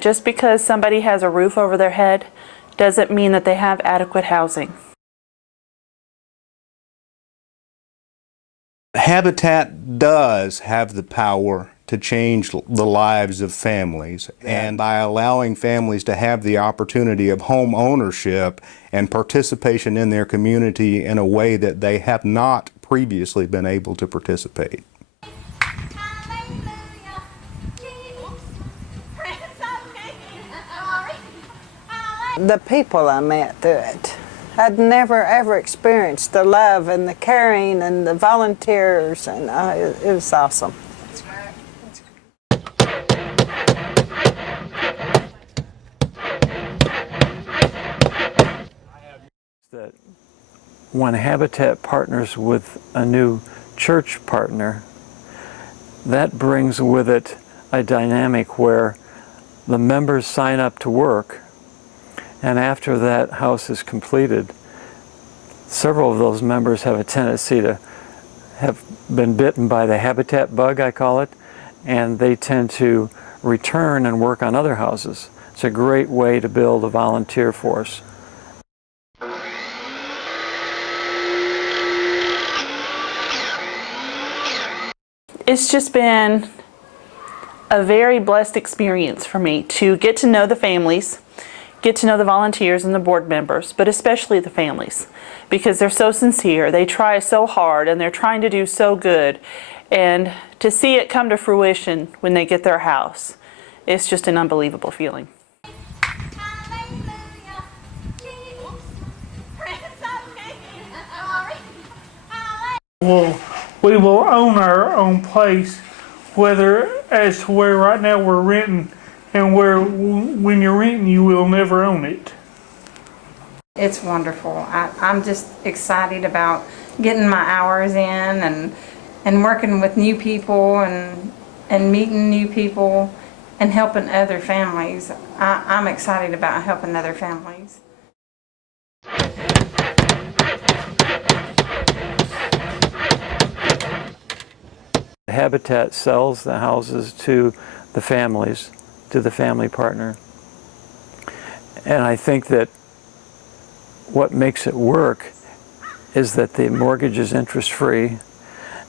Just because somebody has a roof over their head doesn't mean that they have adequate housing. Habitat does have the power to change the lives of families, and by allowing families to have the opportunity of home ownership and participation in their community in a way that they have not previously been able to participate. The people I met through it. I'd never ever experienced the love and the caring and the volunteers, and it was awesome. That when Habitat partners with a new church partner, that brings with it a dynamic where the members sign up to work, and after that house is completed, several of those members have a tendency to have been bitten by the Habitat bug, I call it, and they tend to return and work on other houses. It's a great way to build a volunteer force. It's just been a very blessed experience for me to get to know the families, get to know the volunteers and the board members, but especially the families, because they're so sincere, they try so hard, and they're trying to do so good. And to see it come to fruition when they get their house, it's just an unbelievable feeling. Well, we will own our own place, whether as to where right now we're renting, and where when you're renting you will never own it. It's wonderful. I'm just excited about getting my hours in and working with new people and meeting new people and helping other families. I'm excited about helping other families. Habitat sells the houses to the families, to the family partner. And I think that what makes it work is that the mortgage is interest-free,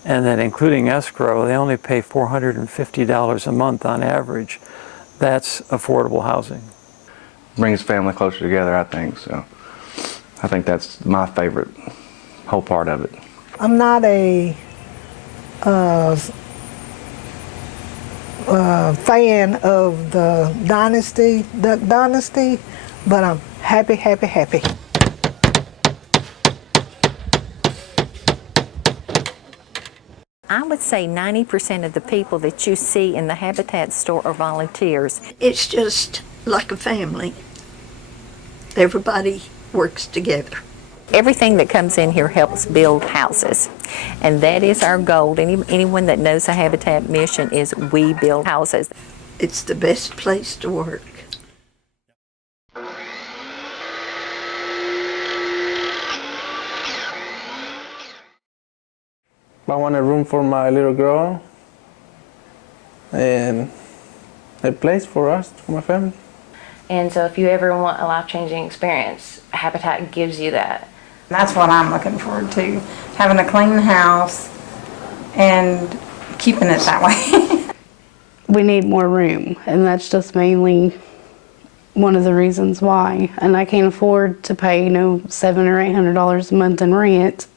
and that including escrow, they only pay $450 a month on average. That's affordable housing. Brings family closer together, I think. So I think that's my favorite whole part of it. I'm not a fan of the Duck Dynasty, but I'm happy, happy, happy. I would say 90% of the people that you see in the Habitat store are volunteers. It's just like a family. Everybody works together. Everything that comes in here helps build houses, and that is our goal. Anyone that knows the Habitat mission is we build houses. It's the best place to work. I want a room for my little girl and a place for us, for my family. And so if you ever want a life-changing experience, Habitat gives you that. That's what I'm looking forward to, having a clean house and keeping it that way. We need more room, and that's just mainly one of the reasons why. And I can't afford to pay, $700 or $800 a month in rent.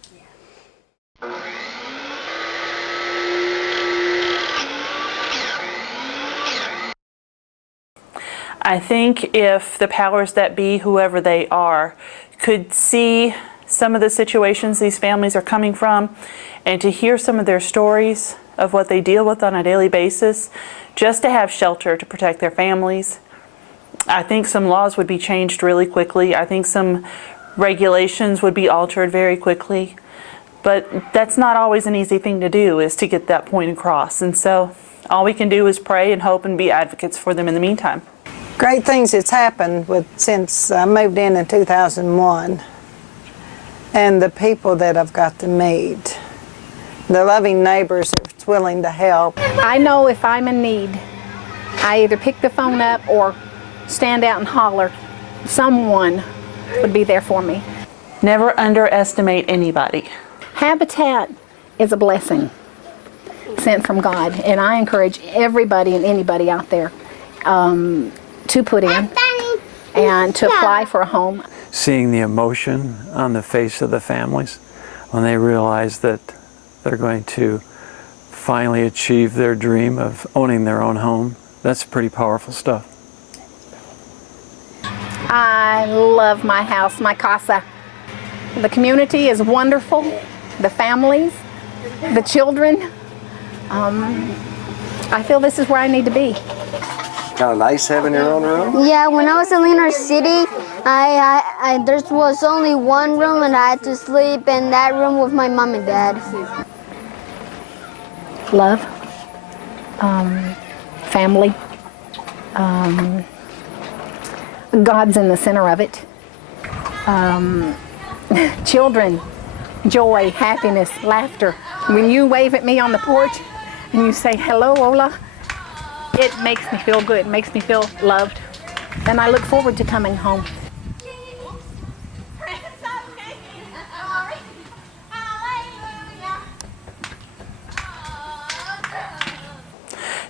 I think if the powers that be, whoever they are, could see some of the situations these families are coming from, and to hear some of their stories of what they deal with on a daily basis, just to have shelter to protect their families. I think some laws would be changed really quickly. I think some regulations would be altered very quickly. But that's not always an easy thing to do, is to get that point across. And so all we can do is pray and hope and be advocates for them in the meantime. Great things that's happened since I moved in 2001, and the people that I've got to meet, the loving neighbors that's willing to help. I know if I'm in need, I either pick the phone up or stand out and holler. Someone would be there for me. Never underestimate anybody. Habitat is a blessing sent from God, and I encourage everybody and anybody out there to put in and to apply for a home. Seeing the emotion on the face of the families when they realize that they're going to finally achieve their dream of owning their own home, that's pretty powerful stuff. I love my house, my casa. The community is wonderful, the families, the children. I feel this is where I need to be. Kind of nice having your own room? Yeah, when I was in Leonard City, there was only one room and I had to sleep in that room with my mom and dad. Love, family, God's in the center of it. Children, joy, happiness, laughter. When you wave at me on the porch and you say, hello, Ola, it makes me feel good, it makes me feel loved. And I look forward to coming home.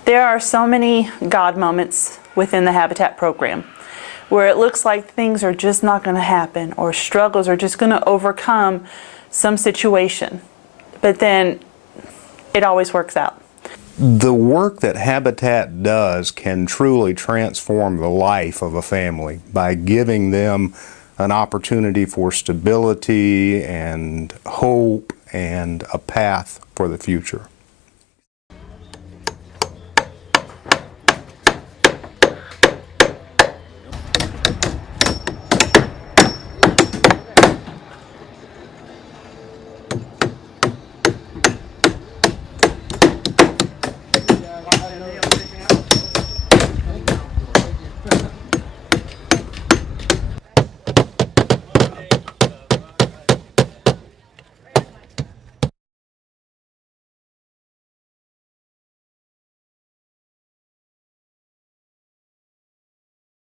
There are so many God moments within the Habitat program where it looks like things are just not going to happen or struggles are just going to overcome some situation. But then it always works out. The work that Habitat does can truly transform the life of a family by giving them an opportunity for stability and hope and a path for the future.